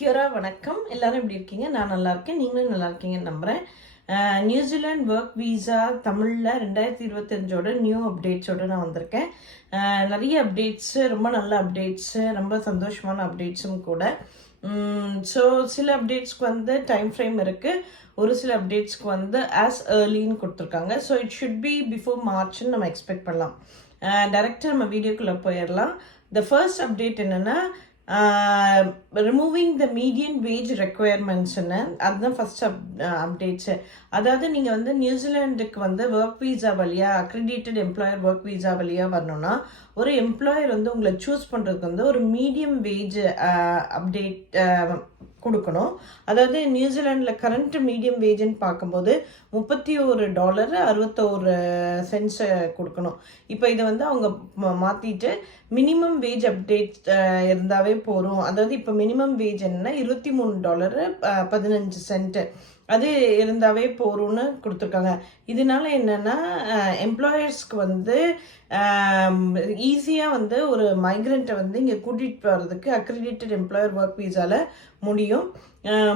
கியோரா வணக்கம். எல்லாரும் எப்படி இருக்கீங்க? நான் நல்லா இருக்கேன். நீங்களும் நல்லா இருக்கீங்கன்னு நம்புகிறேன். நியூசிலாந்து ஒர்க் வீசா தமிழில் 2025ஓட நியூ அப்டேட்ஸோடு நான் வந்திருக்கேன். நிறைய அப்டேட்ஸு, ரொம்ப நல்ல அப்டேட்ஸு, ரொம்ப சந்தோஷமான அப்டேட்ஸும் கூட. ஸோ சில அப்டேட்ஸ்க்கு வந்து டைம் ஃப்ரேம் இருக்குது, ஒரு சில அப்டேட்ஸ்க்கு வந்து ஆஸ் ஏர்லின்னு கொடுத்துருக்காங்க. So it should be before மார்ச்னு நம்ம எக்ஸ்பெக்ட் பண்ணலாம். டைரெக்டாக நம்ம வீடியோக்குள்ளே போயிடலாம். த ஃபர்ஸ்ட் அப்டேட் என்னென்னா, ரிமூவிங் த மீடியன் வேஜ் ரெக்குயர்மெண்ட்ஸ்ன்னு, அதுதான் ஃபர்ஸ்ட் அப்டேட்ஸு. அதாவது நீங்கள் வந்து நியூசிலாண்டுக்கு வந்து ஒர்க் வீசா வழியாக, அக்ரிடேட்டட் எம்ப்ளாயர் ஒர்க் வீசா வழியாக வரணும்னா, ஒரு எம்ப்ளாயர் வந்து உங்களை சூஸ் பண்ணுறதுக்கு வந்து ஒரு மீடியம் வேஜ் அப்டேட் கொடுக்கணும். அதாவது நியூசிலாண்டில் கரண்ட் மீடியம் வேஜ்ன்னு பார்க்கும்போது $61.61 கொடுக்கணும். இப்போ இதை வந்து அவங்க மாற்றிட்டு மினிமம் வேஜ் அப்டேட் இருந்தாவே போகிறோம். அதாவது இப்போ மினிமம் வேஜ் என்னன்னா $23.15 அது இருந்தாவே போகிறோன்னு கொடுத்துருக்காங்க. இதனால என்னென்னா எம்ப்ளாயர்ஸ்க்கு வந்து ஈஸியாக வந்து ஒரு மைக்ரண்ட்டை வந்து இங்கே கூட்டிகிட்டு வர்றதுக்கு அக்ரிடேட்டட் எம்ப்ளாயர் ஒர்க் வீசாவில் முடியும்.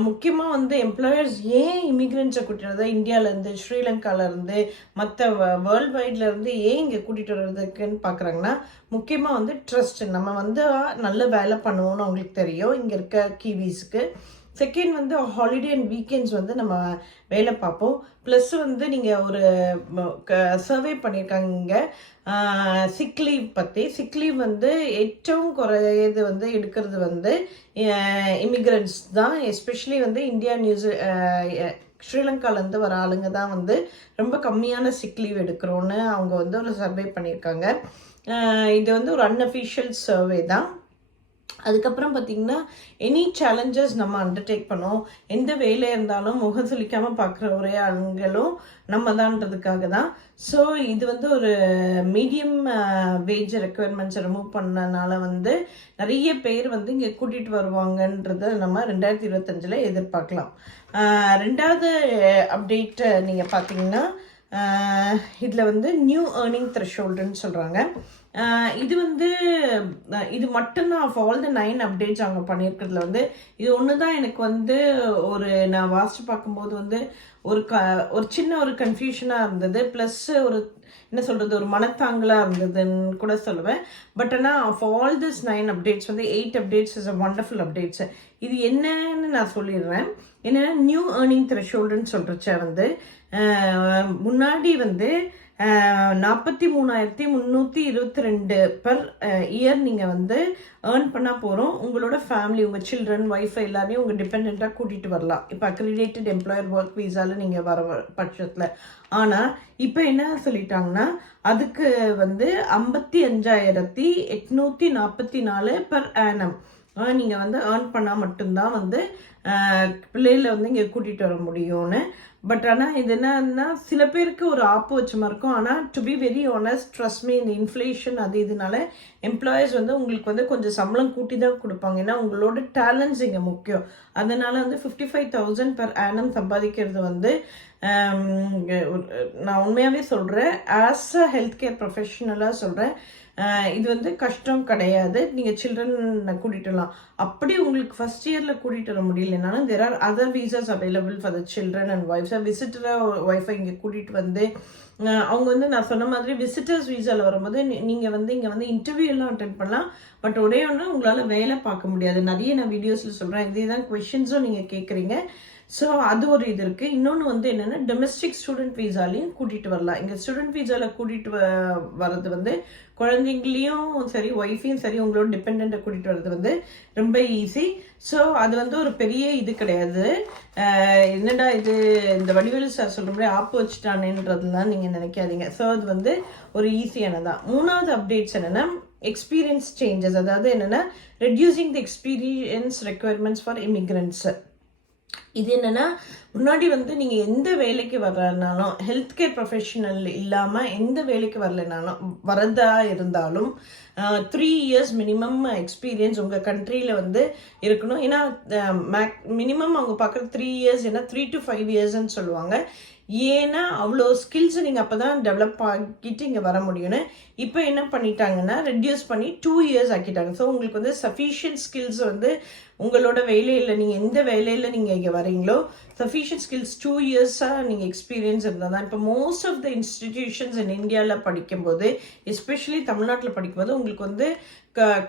முக்கியமாக வந்து எம்ப்ளாயர்ஸ் ஏன் இமிக்ரெண்ட்ஸை கூட்டிகிட்டு வரது, இந்தியாவிலேருந்து, ஸ்ரீலங்காவிலேருந்து, மற்ற வேர்ல்டு வைட்லேருந்து ஏன் இங்கே கூட்டிகிட்டு வர்றதுக்குன்னு பார்க்குறாங்கன்னா, முக்கியமாக வந்து ட்ரஸ்ட். நம்ம வந்து நல்ல வேலை பண்ணுவோம்னு அவங்களுக்கு தெரியும் இங்கே இருக்க கீவீஸ்க்கு. செகண்ட் வந்து ஹாலிடே அண்ட் வீக்கெண்ட்ஸ் வந்து நம்ம வேலை பார்ப்போம். ப்ளஸ் வந்து நீங்கள் ஒரு சர்வே பண்ணியிருக்காங்க இங்கே சிக் லீவ் பற்றி. சிக் லீவ் வந்து ഏറ്റവും குறையது வந்து எடுக்கிறது வந்து இமிக்ரெண்ட்ஸ் தான். எஸ்பெஷலி வந்து இந்தியா, ஸ்ரீலங்காலேருந்து வர ஆளுங்க தான் வந்து ரொம்ப கம்மியான சிக் லீவ் எடுக்கிறோன்னு அவங்க வந்து ஒரு சர்வே பண்ணியிருக்காங்க. இது வந்து ஒரு அன்அஃபிஷியல் சர்வே தான். அதுக்கப்புறம் பார்த்திங்கன்னா, எனி சேலஞ்சஸ் நம்ம அண்டர்டேக் பண்ணோம். எந்த வேலை இருந்தாலும் முகம் சுளிக்காமல் பார்க்குற ஒரே ஆளுங்களும் நம்ம தான்றதுக்காக தான். ஸோ இது வந்து ஒரு மீடியம் வேஜ் ரெக்குயர்மெண்ட்ஸை ரிமூவ் பண்ணனால வந்து நிறைய பேர் வந்து இங்கே கூட்டிகிட்டு வருவாங்கன்றதை நம்ம 2025 எதிர்பார்க்கலாம். ரெண்டாவது அப்டேட் நீங்கள் பார்த்தீங்கன்னா, இதில் வந்து நியூ ஏர்னிங் த்ரெஷோல்டுன்னு சொல்கிறாங்க. இது வந்து இது மட்டும்தான் ஆஃப் ஆல் த 9 அப்டேட்ஸ் அவங்க பண்ணியிருக்கிறதுல வந்து இது ஒன்று தான் எனக்கு வந்து நான் வாசித்து பார்க்கும்போது வந்து ஒரு சின்ன ஒரு கன்ஃபியூஷனாக இருந்தது. ப்ளஸ் ஒரு என்ன சொல்கிறது, ஒரு மனத்தாங்கலாக இருந்ததுன்னு கூட சொல்லுவேன். பட் ஆனால் ஆஃப் ஆல் திஸ் 9 அப்டேட்ஸ் வந்து 8 updates is a wonderful updates. இது என்னன்னு நான் சொல்லிடுறேன். என்னென்னா, நியூ ஏர்னிங் த்ரெஷோல்டுன்னு சொல்கிறச்ச வந்து முன்னாடி வந்து 43,322 பர் இயர் நீங்கள் வந்து ஏர்ன் பண்ணால் போகிறோம். உங்களோட ஃபேமிலி, உங்கள் சில்ட்ரன், ஒய்ஃபை எல்லாரையும் உங்கள் டிபெண்ட்டாக கூட்டிகிட்டு வரலாம். இப்போ அக்ரிடேட்டட் எம்ப்ளாயர் ஒர்க் வீசாவில் நீங்கள் வர பட்சத்தில். ஆனால் இப்போ என்ன சொல்லிட்டாங்கன்னா, அதுக்கு வந்து 55,844 பர் ஆனம் நீங்கள் வந்து ஏர்ன் பண்ணால் மட்டும்தான் வந்து பிள்ளைகளை வந்து இங்கே கூட்டிகிட்டு வர முடியும்னு. பட் ஆனால் இது என்னன்னா, சில பேருக்கு ஒரு ஆப்பு வச்ச மாதிரி இருக்கும். ஆனால் to be very honest, trust me, இந்த இன்ஃப்ளேஷன் அது இதனால எம்ப்ளாயர்ஸ் வந்து உங்களுக்கு வந்து கொஞ்சம் சம்பளம் கூட்டி தான் கொடுப்பாங்க. ஏன்னா உங்களோட டேலண்ட்ஸ் இங்கே முக்கியம். அதனால வந்து 55,000 பர் ஆனம் சம்பாதிக்கிறது வந்து நான் உண்மையாகவே சொல்கிறேன், ஆஸ் அ ஹெல்த் கேர் ப்ரொஃபஷனலாக சொல்கிறேன், இது வந்து கஷ்டம் கிடையாது. நீங்கள் சில்ட்ரனை கூட்டிகிட்டுலாம். அப்படி உங்களுக்கு ஃபஸ்ட் இயரில் கூட்டிகிட்டு வர முடியலனாலும் there are other visas available for the children and wifes. விசிட்டராக ஒய்ஃபை இங்கே கூட்டிகிட்டு வந்து அவங்க வந்து நான் சொன்ன மாதிரி விசிட்டர்ஸ் வீசாவில் வரும்போது நீங்கள் வந்து இங்கே வந்து இன்டர்வியூலாம் அட்டென்ட் பண்ணலாம். பட் ஒரே ஒன்று, உங்களால் வேலை பார்க்க முடியாது. நிறைய நான் வீடியோஸில் சொல்கிறேன், இதே தான் கொஷின்ஸும் நீங்கள் கேட்குறீங்க. ஸோ அது ஒரு இது இருக்குது. இன்னொன்று வந்து என்னென்னா, டொமெஸ்டிக் ஸ்டூடெண்ட் வீசாலையும் கூட்டிகிட்டு வரலாம். இங்கே ஸ்டூடெண்ட் வீசாவில் கூட்டிகிட்டு வர்றது வந்து குழந்தைங்களையும் சரி, ஒய்ஃபையும் சரி, உங்களோட டிபெண்ட்டை கூட்டிகிட்டு வர்றது வந்து ரொம்ப ஈஸி. ஸோ அது வந்து ஒரு பெரிய இது கிடையாது. என்னடா இது, இந்த வடிவேலு சார் சொல்கிற மாதிரி ஆப்பு வச்சுட்டானேன்றதுலாம் நீங்கள் நினைக்காதீங்க. ஸோ அது வந்து ஒரு ஈஸியானதான். மூணாவது அப்டேட்ஸ் என்னென்னா, எக்ஸ்பீரியன்ஸ் சேஞ்சஸ். அதாவது என்னென்னா, reducing the experience requirements for immigrants. இது என்னென்னா, முன்னாடி வந்து நீங்கள் எந்த வேலைக்கு வரலனாலும், ஹெல்த் கேர் ப்ரொஃபஷனல் இல்லாமல் எந்த வேலைக்கு வரதா இருந்தாலும் 3 years மினிமம் எக்ஸ்பீரியன்ஸ் உங்கள் கண்ட்ரியில் வந்து இருக்கணும். ஏன்னா மினிமம் அவங்க பார்க்குற 3 years, ஏன்னா 3 to 5 yearsன்னு சொல்லுவாங்க. ஏன்னா அவ்வளோ ஸ்கில்ஸை நீங்கள் அப்போ தான் டெவலப் ஆகிட்டு இங்கே வர முடியும்னு. இப்போ என்ன பண்ணிட்டாங்கன்னா, ரெடியூஸ் பண்ணி 2 years ஆக்கிட்டாங்க. ஸோ உங்களுக்கு வந்து சஃபிஷியன்ட் ஸ்கில்ஸ் வந்து உங்களோட வேலையில் நீங்கள் எந்த வேலையில் நீங்கள் இங்கே வரீங்களோ சஃபிஷியன்ட் ஸ்கில்ஸ் 2 இயர்ஸாக நீங்கள் எக்ஸ்பீரியன்ஸ் இருந்தால் தான். இப்போ மோஸ்ட் ஆஃப் த இன்ஸ்டிடியூஷன்ஸ் இந்தியாவில் படிக்கும்போது, எஸ்பெஷலி தமிழ்நாட்டில் படிக்கும்போது உங்களுக்கு வந்து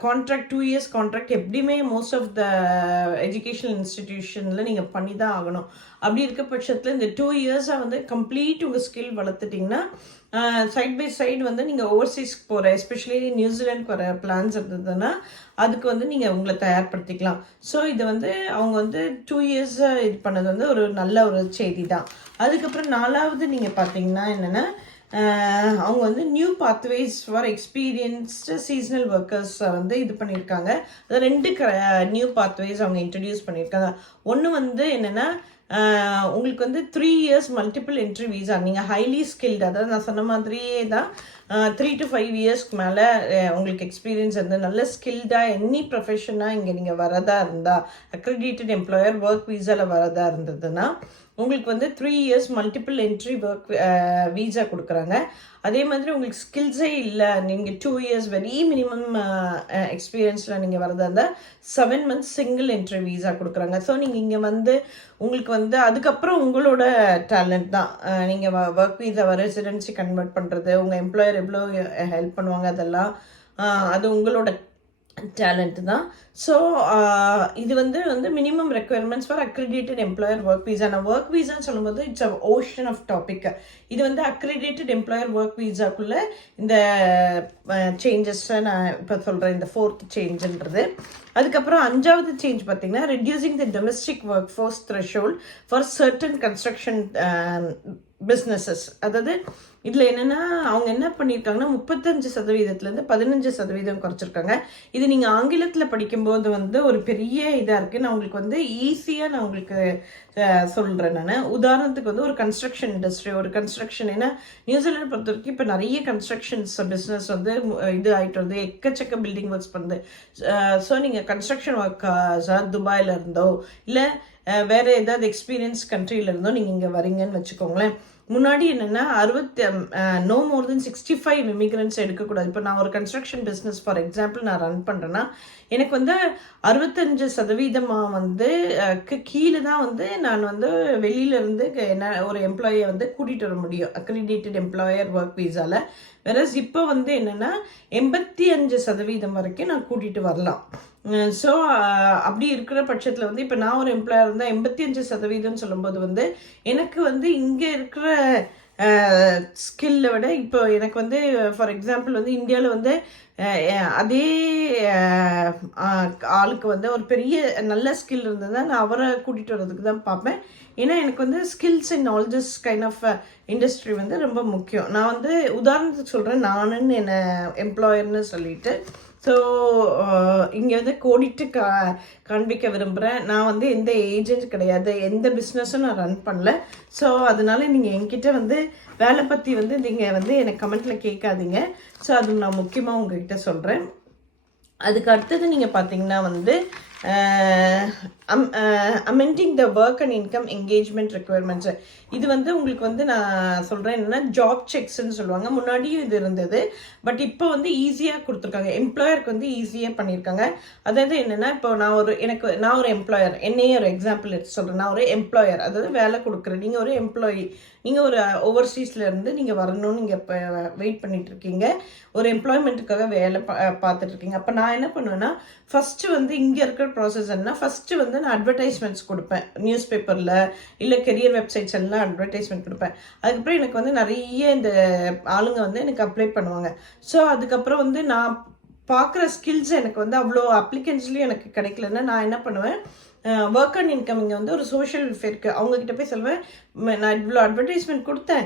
கான்ட்ராக்ட் 2 இயர்ஸ் கான்ட்ராக்ட் எப்படியுமே மோஸ்ட் ஆஃப் த எஜுகேஷனல் இன்ஸ்டிடியூஷனில் நீங்கள் பண்ணி தான் ஆகணும். அப்படி இருக்க பட்சத்தில் இந்த 2 இயர்ஸாக வந்து கம்ப்ளீட் உங்கள் ஸ்கில் வளர்த்துட்டிங்கன்னா சைட் பை சைடு வந்து நீங்கள் ஓவர்சீஸ்க்கு போகிற எஸ்பெஷலி நியூசிலாண்டுக்கு வர பிளான்ஸ் இருந்ததுன்னா அதுக்கு வந்து நீங்கள் உங்களை தயார்படுத்திக்கலாம். ஸோ இது வந்து அவங்க வந்து 2 இயர்ஸ் இது பண்ணது வந்து ஒரு நல்ல ஒரு செய்தி தான். அதுக்கப்புறம் 4வது நீங்கள் பார்த்தீங்கன்னா என்னென்னா அவங்க வந்து new pathways for experienced seasonal ஒர்க்கர்ஸை வந்து இது பண்ணியிருக்காங்க. அது 2 நியூ பாத்வேஸ் அவங்க இன்ட்ரடியூஸ் பண்ணியிருக்காங்க. ஒன்று வந்து என்னென்னா உங்களுக்கு வந்து 3 இயர்ஸ் மல்டிபிள் என்ட்ரி வீசா. நீங்கள் ஹைலி ஸ்கில்டு, அதாவது நான் சொன்ன மாதிரியே தான் 3 to 5 இயர்ஸ்க்கு மேலே உங்களுக்கு எக்ஸ்பீரியன்ஸ் இருந்து நல்ல ஸ்கில்டாக எனி ப்ரொஃபஷனாக இங்கே நீங்கள் வரதா இருந்தால், அக்ரெடிட்டட் எம்ப்ளாயர் ஒர்க் வீசாவில் வரதா இருந்ததுன்னா உங்களுக்கு வந்து 3 years multiple entry work visa கொடுக்குறாங்க. அதே மாதிரி உங்களுக்கு ஸ்கில்ஸே இல்லை, நீங்கள் 2 இயர்ஸ் வெரி மினிமம் எக்ஸ்பீரியன்ஸில் நீங்கள் வரதா இருந்தால் 7 months சிங்கிள் என்ட்ரி வீசா கொடுக்குறாங்க. ஸோ நீங்கள் இங்கே வந்து உங்களுக்கு வந்து அதுக்கப்புறம் உங்களோட டேலண்ட் தான். நீங்கள் ஒர்க் வீசாவை ரெசிடென்சி கன்வெர்ட் பண்ணுறது, உங்கள் எம்ப்ளாயர் எவ்வளோ ஹெல்ப் பண்ணுவாங்க, அதெல்லாம் அது உங்களோட டேலண்ட் தான். ஸோ இது வந்து minimum requirements for accredited employer work visa. நான் ஒர்க் வீசான்னு சொல்லும்போது it's a ocean of topic. இது வந்து அக்ரிடேட்டட் எம்ப்ளாயர் ஒர்க் வீசாக்குள்ளே இந்த சேஞ்சஸை நான் இப்போ சொல்கிறேன், இந்த 4th சேஞ்சுன்றது. அதுக்கப்புறம் 5வது சேஞ்ச் பார்த்தீங்கன்னா reducing the domestic work force threshold for certain construction businesses. அதாவது இதில் என்னென்னா அவங்க என்ன பண்ணியிருக்காங்கன்னா 35%லேருந்து 15% குறைச்சிருக்காங்க. இது நீங்கள் ஆங்கிலத்தில் படிக்கும்போது வந்து ஒரு பெரிய இதாக இருக்குது. நான் உங்களுக்கு வந்து ஈஸியாக நான் உங்களுக்கு சொல்கிறேன். நான் உதாரணத்துக்கு வந்து ஒரு கன்ஸ்ட்ரக்ஷன் இண்டஸ்ட்ரி, ஒரு கன்ஸ்ட்ரக்ஷன், ஏன்னா நியூசிலாந்து பொறுத்த வரைக்கும் இப்போ நிறைய கன்ஸ்ட்ரக்ஷன்ஸ் பிஸ்னஸ் வந்து இது ஆகிட்டு வருது, எக்கச்சக்க பில்டிங் ஒர்க்ஸ் பண்ணுது. ஸோ நீங்கள் கன்ஸ்ட்ரக்ஷன் ஒர்க்காக துபாயில் இருந்தோ இல்லை வேறு ஏதாவது எக்ஸ்பீரியன்ஸ் கண்ட்ரியில் இருந்தோ நீங்கள் இங்கே வரீங்கன்னு வச்சுக்கோங்களேன். முன்னாடி என்னென்னா நோ மோர் தென் 65 இமிக்ரெண்ட்ஸ் எடுக்கக்கூடாது. இப்போ நான் ஒரு கன்ஸ்ட்ரக்ஷன் பிஸ்னஸ் ஃபார் எக்ஸாம்பிள் நான் ரன் பண்ணுறேன்னா எனக்கு வந்து 65% வந்து கீழே தான் வந்து நான் வந்து வெளியிலேருந்து என்ன ஒரு எம்ப்ளாயியை வந்து கூட்டிகிட்டு வர முடியும் அக்ரிடேட்டட் எம்ப்ளாயர் ஒர்க் வீசாவில். வேறஸ் இப்போ வந்து என்னென்னா 85% வரைக்கும் நான் கூட்டிகிட்டு வரலாம். ஸோ அப்படி இருக்கிற பட்சத்தில் வந்து இப்போ நான் ஒரு எம்ப்ளாயர் இருந்தால் 85% சொல்லும்போது வந்து எனக்கு வந்து இங்கே இருக்கிற ஸ்கில்லை விட இப்போ எனக்கு வந்து ஃபார் எக்ஸாம்பிள் வந்து இந்தியாவில் வந்து அதே ஆளுக்கு வந்து ஒரு பெரிய நல்ல ஸ்கில் இருந்ததுன்னா நான் அவரை கூட்டிகிட்டு வர்றதுக்கு தான் பார்ப்பேன். ஏன்னா எனக்கு வந்து skills and all this kind of industry வந்து ரொம்ப முக்கியம். நான் வந்து உதாரணத்துக்கு சொல்கிறேன், நானுன்னு என்னை எம்ப்ளாயர்னு சொல்லிட்டு. ஸோ இங்கே வந்து கோடிட்டு காண்பிக்க விரும்புகிறேன். நான் வந்து எந்த ஏஜென்ட் கிடையாது, எந்த பிஸ்னஸும் நான் ரன் பண்ணல. ஸோ அதனால நீங்கள் என்கிட்ட வந்து வேலை பற்றி வந்து நீங்கள் வந்து எனக்கு கமெண்ட்டில் கேட்காதீங்க. ஸோ அது நான் முக்கியமாக உங்ககிட்ட சொல்கிறேன். அதுக்கு அடுத்தது நீங்கள் பார்த்தீங்கன்னா வந்து amending the work and income engagement requirements. இது வந்து உங்களுக்கு வந்து நான் சொல்கிறேன் என்னென்னா ஜாப் செக்ஸ்ன்னு சொல்லுவாங்க. முன்னாடியும் இது இருந்தது, பட் இப்போ வந்து ஈஸியாக கொடுத்துருக்காங்க, எம்ப்ளாயருக்கு வந்து ஈஸியாக பண்ணியிருக்காங்க. அதாவது என்னென்னா இப்போ நான் ஒரு எம்ப்ளாயர், என்னையே ஒரு எக்ஸாம்பிள் எடுத்து சொல்கிறேன். நான் ஒரு எம்ப்ளாயர், அதாவது வேலை கொடுக்குறேன். நீங்கள் ஒரு எம்ப்ளாயி, நீங்கள் ஒரு ஓவர்சீஸ்லேருந்து நீங்கள் வரணும்னு நீங்கள் இப்போ வெயிட் பண்ணிகிட்ருக்கீங்க, ஒரு எம்ப்ளாய்மெண்ட்டுக்காக வேலை பார்த்துட்ருக்கீங்க. அப்போ நான் என்ன பண்ணுவேன்னா ஃபஸ்ட்டு வந்து இங்கே இருக்கிற ப்ராசஸ் என்ன, ஃபஸ்ட்டு வந்து நான் அட்வர்டைஸ்மெண்ட்ஸ் கொடுப்பேன். நியூஸ் பேப்பரில் இல்லை கெரியர் வெப்சைட்ஸ் எல்லாம் அட்வர்டைஸ்மெண்ட் கொடுப்பேன். அதுக்கப்புறம் எனக்கு வந்து நிறைய இந்த ஆளுங்க வந்து எனக்கு அப்ளை பண்ணுவாங்க. ஸோ அதுக்கப்புறம் வந்து நான் பார்க்குற ஸ்கில்ஸ் எனக்கு வந்து அவ்வளோ அப்ளிகன்ஸ்லேயும் எனக்கு கிடைக்கலன்னா நான் என்ன பண்ணுவேன், ஒர்க் அண்ட் இன்கம் இங்கே வந்து ஒரு சோஷியல் வெல்ஃபேருக்கு அவங்கக்கிட்ட போய் சொல்வேன், நான் இவ்வளோ அட்வர்டைஸ்மெண்ட் கொடுத்தேன்,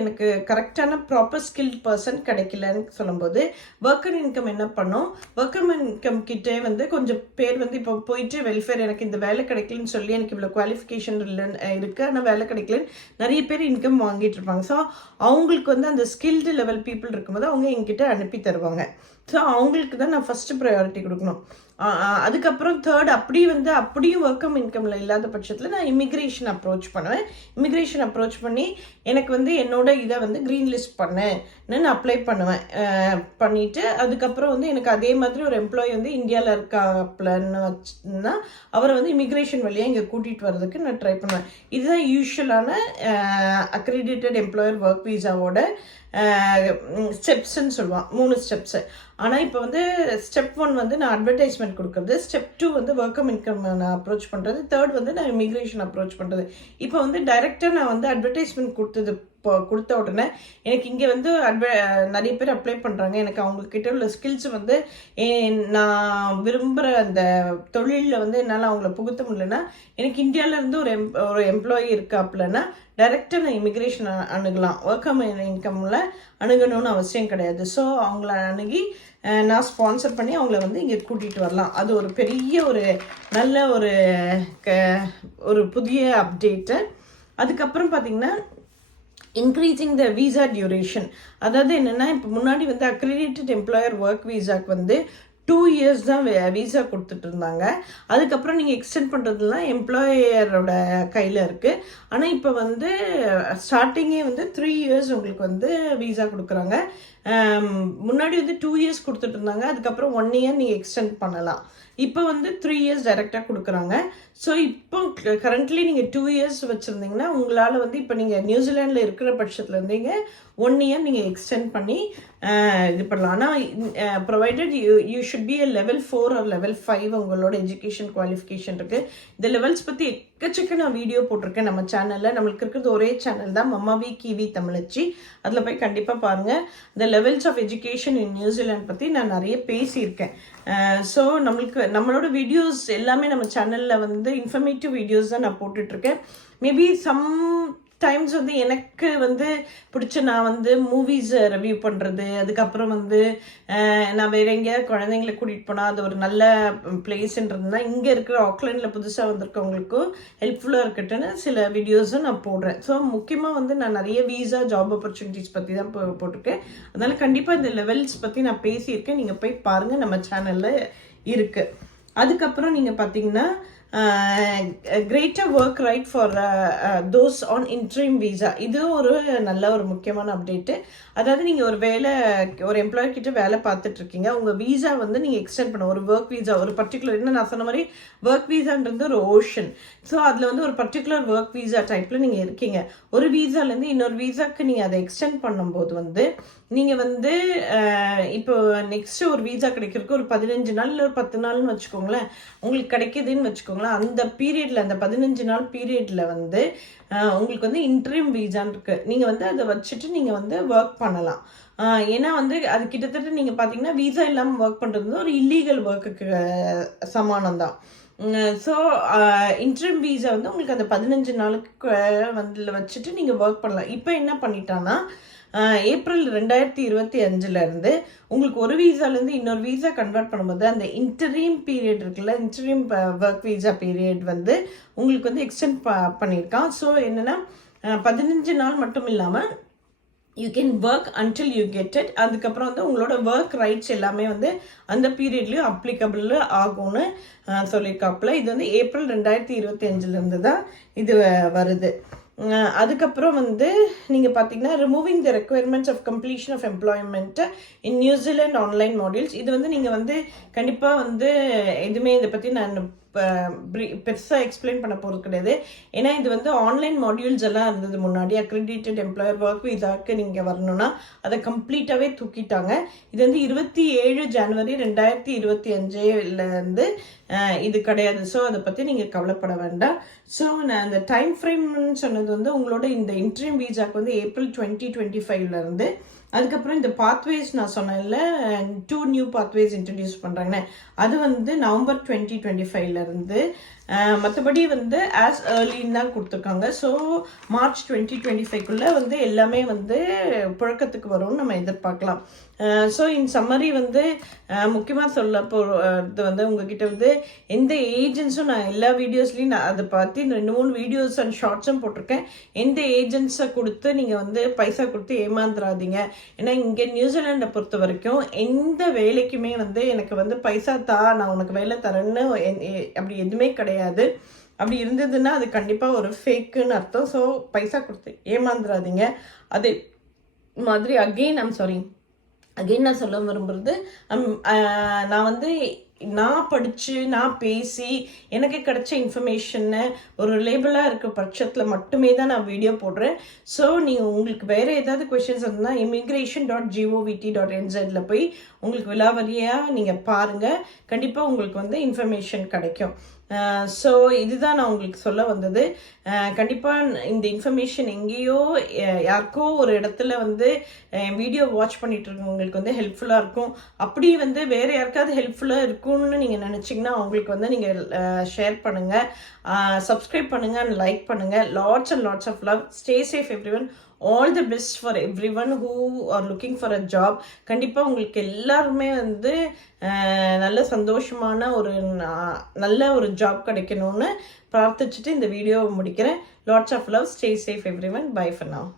எனக்கு கரெக்டான ப்ராப்பர் ஸ்கில்ட் பர்சன் கிடைக்கலன்னு சொல்லும்போது ஒர்க் அண்ட் இன்கம் என்ன பண்ணோம், ஒர்க் அண்ட் இன்கம் கிட்டே வந்து கொஞ்சம் பேர் வந்து இப்போ போயிட்டு வெல்ஃபேர் எனக்கு இந்த வேலை கிடைக்கலன்னு சொல்லி எனக்கு இவ்வளோ குவாலிஃபிகேஷன் இருக்குது ஆனால் வேலை கிடைக்கலன்னு நிறைய பேர் இன்கம் வாங்கிட்டு இருப்பாங்க. ஸோ அவங்களுக்கு வந்து அந்த ஸ்கில்டு லெவல் பீப்புள் இருக்கும்போது அவங்க என்கிட்ட அனுப்பி தருவாங்க. ஸோ அவங்களுக்கு தான் நான் ஃபஸ்ட்டு ப்ரையாரிட்டி கொடுக்கணும். அதுக்கப்புறம் தேர்ட் அப்படியும் ஒர்க் கம் இன்கமில் இல்லாத பட்சத்தில் நான் இமிக்ரேஷன் அப்ரோச் பண்ணுவேன். இமிக்ரேஷன் அப்ரோச் பண்ணி எனக்கு என்னோட இதை க்ரீன் லிஸ்ட் பண்ணேன்னு நான் அப்ளை பண்ணுவேன். பண்ணிவிட்டு அதுக்கப்புறம் எனக்கு அதே மாதிரி ஒரு எம்ப்ளாயி இந்தியாவில் இருக்காப்லன்னு வச்சுன்னா அவரை இமிக்ரேஷன் வழியாக இங்கே கூட்டிகிட்டு வர்றதுக்கு நான் ட்ரை பண்ணுவேன். இதுதான் யூஷுவலான அக்ரிடேட்டட் எம்ப்ளாயர் ஒர்க் வீசாவோட ஸ்டெப்ஸ்ன்னு சொல்லுவான், 3 ஸ்டெப்ஸு. ஆனால் இப்போ ஸ்டெப் 1 நான் அட்வர்டைஸ்மெண்ட் கொடுக்குறது, ஸ்டெப் 2 ஒர்க் கம் இன்கம் நான் அப்ரோச் பண்ணுறது, தேர்ட் நான் இமிக்ரேஷன் அப்ரோச் பண்ணுறது. இப்போ டைரெக்டாக நான் அட்வர்டைஸ்மெண்ட் கொடுத்த உடனே எனக்கு இங்கே நிறைய பேர் அப்ளை பண்ணுறாங்க. எனக்கு அவங்கக்கிட்ட உள்ள ஸ்கில்ஸ் நான் விரும்புகிற அந்த தொழிலில் என்னால் அவங்கள புகுத்த முடியலன்னா எனக்கு இந்தியாவிலேருந்து ஒரு எம்ப்ளாயி இருக்காப்புலன்னா டைரெக்டாக நான் இமிக்ரேஷன் அணுகலாம். ஒர்க் கம் இன்கமில் அணுகணும்னு அவசியம் கிடையாது. ஸோ அவங்கள அணுகி நான் ஸ்பான்சர் பண்ணி அவங்கள இங்கே கூட்டிகிட்டு வரலாம். அது ஒரு பெரிய நல்ல ஒரு புதிய அப்டேட்டு. அதுக்கப்புறம் பார்த்திங்கன்னா இன்க்ரீஸிங் த வீசா டியூரேஷன். அதாவது என்னென்னா இப்போ முன்னாடி அக்ரிடேட்டட் எம்ப்ளாயர் ஒர்க் வீசாக்கு 2 years தான் வீசா கொடுத்துட்டு இருந்தாங்க. அதுக்கப்புறம் நீங்கள் எக்ஸ்டெண்ட் பண்ணுறதுலாம் எம்ப்ளாயரோட கையில் இருக்குது. ஆனால் இப்போ ஸ்டார்டிங்கே 3 years உங்களுக்கு வீசா கொடுக்குறாங்க. முன்னாடி 2 years கொடுத்துட்டு இருந்தாங்க. அதுக்கப்புறம் 1 year நீங்கள் எக்ஸ்டெண்ட் பண்ணலாம். இப்போ 3 years டைரெக்டாக கொடுக்குறாங்க. ஸோ இப்போ கரண்ட்லி நீங்கள் 2 years வச்சுருந்தீங்கன்னா உங்களால் இப்போ நீங்கள் நியூசிலாண்டில் இருக்கிற பட்சத்தில் இருந்தீங்க 1 year நீங்கள் எக்ஸ்டெண்ட் பண்ணி இது பண்ணலாம். ஆனால் provided you should be level 4 or level 5 உங்களோட எஜுகேஷன் குவாலிஃபிகேஷன் இருக்குது. இந்த லெவல்ஸ் பற்றி எக்கச்சக்க நான் வீடியோ போட்டிருக்கேன் நம்ம சேனலில். நம்மளுக்கு இருக்கிறது ஒரே சேனல் தான், மம்மாவி கிவி தமிழச்சி. அதில் போய் கண்டிப்பாக பாருங்கள். இந்த levels of education in New Zealand பற்றி நான் நிறைய பேசியிருக்கேன். ஸோ நம்மளோட வீடியோஸ் எல்லாமே நம்ம சேனலில் இன்ஃபர்மேட்டிவ் வீடியோஸ் தான் நான் போட்டுட்ருக்கேன். மேபி சம் டைம்ஸ் எனக்கு பிடிச்ச நான் மூவிஸ் ரிவ்யூ பண்ணுறது, அதுக்கப்புறம் நான் வேறு எங்கேயாவது குழந்தைங்களை கூட்டிகிட்டு போனால் அது ஒரு நல்ல பிளேஸ்ன்றதுனா இங்கே இருக்கிற ஆக்லாண்டில் புதுசாக வந்திருக்கவங்களுக்கும் ஹெல்ப்ஃபுல்லாக இருக்கட்டுன்னு சில வீடியோஸும் நான் போடுறேன். ஸோ முக்கியமாக நான் நிறைய வீசா ஜாப் ஆப்பர்ச்சுனிட்டிஸ் பற்றி தான் போட்டிருக்கேன். அதனால் கண்டிப்பாக இந்த லெவல்ஸ் பற்றி நான் பேசியிருக்கேன். நீங்கள் போய் பாருங்கள், நம்ம சேனலில் இருக்குது. அதுக்கப்புறம் நீங்கள் பார்த்தீங்கன்னா greater work right for those on interim visa. இது ஒரு நல்ல ஒரு முக்கியமான அப்டேட்டு. அதாவது நீங்கள் ஒரு எம்ப்ளாயி கிட்ட வேலை பார்த்துட்ருக்கீங்க. உங்கள் வீசா நீங்கள் எக்ஸ்டெண்ட் பண்ண ஒரு ஒர்க் வீசா ஒரு பர்டிகுலர், என்ன நான் சொன்ன மாதிரி ஒர்க் வீசான்றது ஒரு ஓஷன். ஸோ அதில் ஒரு பர்டிகுலர் ஒர்க் வீசா டைப்பில் நீங்கள் இருக்கீங்க. ஒரு வீசாலேருந்து இன்னொரு வீசாவுக்கு நீங்கள் அதை எக்ஸ்டெண்ட் பண்ணும்போது நீங்கள் இப்போ நெக்ஸ்ட்டு ஒரு வீசா கிடைக்கிறதுக்கு ஒரு 15 நாள் இல்லை ஒரு 10 நாள்னு வச்சுக்கோங்களேன், உங்களுக்கு கிடைக்கிதுன்னு வச்சுக்கோங்களேன். அந்த பீரியடில், அந்த 15 நாள் பீரியடில் உங்களுக்கு இன்ட்ரீம் வீசான்னு இருக்குது. நீங்கள் அதை வச்சுட்டு நீங்கள் ஒர்க் பண்ணலாம். ஏன்னா அது கிட்டத்தட்ட நீங்கள் பார்த்தீங்கன்னா வீசா இல்லாமல் ஒர்க் பண்ணுறது ஒரு இல்லீகல் ஒர்க்குக்கு சமானம் தான். ஸோ இன்ட்ரீம் வீசா உங்களுக்கு அந்த 15 நாளுக்கு வச்சுட்டு நீங்கள் ஒர்க் பண்ணலாம். இப்போ என்ன பண்ணிட்டான்னா ஏப்ரல் 2025 உங்களுக்கு ஒரு வீசாலேருந்து இன்னொரு வீசா கன்வெர்ட் பண்ணும்போது அந்த இன்டரீம் பீரியட் இருக்குல்ல, இன்டரீம் ஒர்க் வீசா பீரியட் உங்களுக்கு எக்ஸ்டெண்ட் பண்ணியிருக்கான். ஸோ என்னென்னா 15 நாள் மட்டும் இல்லாமல் you can work until you get it. அதுக்கப்புறம் உங்களோட ஒர்க் ரைட்ஸ் எல்லாமே அந்த பீரியட்லேயும் அப்ளிகபிள் ஆகும்னு சொல்லியிருக்காப்புல. இது ஏப்ரல் 2025 தான் இது வருது. அதுக்கப்புறம் நீங்கள் பார்த்தீங்கன்னா removing the requirements of completion of employment in New Zealand online modules. இது நீங்கள் கண்டிப்பாக எதுவுமே இதை பற்றி நான் பெருசாக எக்ஸ்பிளைன் பண்ண போகிறது கிடையாது. ஏன்னா இது ஆன்லைன் மாடியூல்ஸ் எல்லாம் இருந்தது முன்னாடி. அக்ரிடேட்டட் எம்ப்ளாயர் ஒர்க் வீசாக்கு நீங்கள் வரணும்னா அதை கம்ப்ளீட்டாகவே தூக்கிட்டாங்க. இது 27 ஜனவரி 2025 இது கிடையாது. ஸோ அதை பற்றி நீங்கள் கவலைப்பட வேண்டாம். ஸோ நான் அந்த டைம் ஃப்ரேம்னு சொன்னது உங்களோட இந்த இன்ட்ரீம் வீசாக்கு ஏப்ரல் 2025 அதுக்கப்புறம் இந்த பாத்வேஸ் நான் சொன்னேன்ல, 2 நியூ பாத்வேஸ் இன்ட்ரடியூஸ் பண்ணுறாங்கன்னு, அது நவம்பர் 2025 மற்றபடி ஆஸ் ஏர்லின்னு தான் கொடுத்துருக்காங்க. ஸோ மார்ச் 2025 எல்லாமே புழக்கத்துக்கு வரும்னு நம்ம எதிர்பார்க்கலாம். ஸோ இன் சம்மரி வந்து முக்கியமாக சொல்ல போகிறது வந்து உங்ககிட்ட வந்து எந்த ஏஜென்ட்ஸும் நான் எல்லா வீடியோஸ்லையும் நான் அதை பற்றி 2-3 வீடியோஸ் அண்ட் ஷார்ட்ஸும் போட்டிருக்கேன். எந்த ஏஜென்ட்ஸை கொடுத்து நீங்கள் வந்து பைசா கொடுத்து ஏமாந்துடாதீங்க. ஏன்னா இங்கே நியூசிலாண்டை பொறுத்த வரைக்கும் எந்த வேலைக்குமே வந்து எனக்கு வந்து பைசா நான் உனக்கு வேலை தரேன்னு அப்படி எதுவுமே கிடையாது. அப்படி இருந்ததுன்னா அது கண்டிப்பாக ஒரு ஃபேக்குன்னு அர்த்தம். ஸோ பைசா கொடுத்து ஏமாந்துடாதீங்க. அதே மாதிரி அகெயின் நான் சொல்ல விரும்புறது, நான் வந்து நான் படித்து நான் பேசி எனக்கு கிடைச்ச இன்ஃபர்மேஷனை ஒரு ரிலேபிளாக இருக்க பட்சத்தில் மட்டுமே தான் நான் வீடியோ போடுறேன். ஸோ நீங்கள் உங்களுக்கு வேறு ஏதாவது கொஷின்ஸ் இருந்தால் immigration.govt.nz போய் உங்களுக்கு விலாவரியாக நீங்கள் பாருங்கள். கண்டிப்பாக உங்களுக்கு வந்து இன்ஃபர்மேஷன் கிடைக்கும். ஸோ இதுதான் நான் உங்களுக்கு சொல்ல வந்தது. கண்டிப்பாக இந்த இன்ஃபர்மேஷன் எங்கேயோ யாருக்கோ ஒரு இடத்துல வந்து வீடியோ வாட்ச் பண்ணிட்டு இருக்கவங்களுக்கு வந்து ஹெல்ப்ஃபுல்லாக இருக்கும். அப்படி வந்து வேறு யாருக்காவது ஹெல்ப்ஃபுல்லாக இருக்கும்னு நீங்கள் நினச்சிங்கன்னா அவங்களுக்கு வந்து நீங்கள் ஷேர் பண்ணுங்கள், சப்ஸ்கிரைப் பண்ணுங்கள் அண்ட் லைக் பண்ணுங்கள். Lots and lots of love. Stay safe everyone. All the best for everyone who are looking for a job. கண்டிப்பாக உங்களுக்கு எல்லாருமே வந்து நல்ல சந்தோஷமான நல்ல ஒரு ஜாப் கிடைக்கணும்னு பிரார்த்திச்சுட்டு இந்த வீடியோவை முடிக்கிறேன். Lots of love. Stay safe everyone. Bye for now.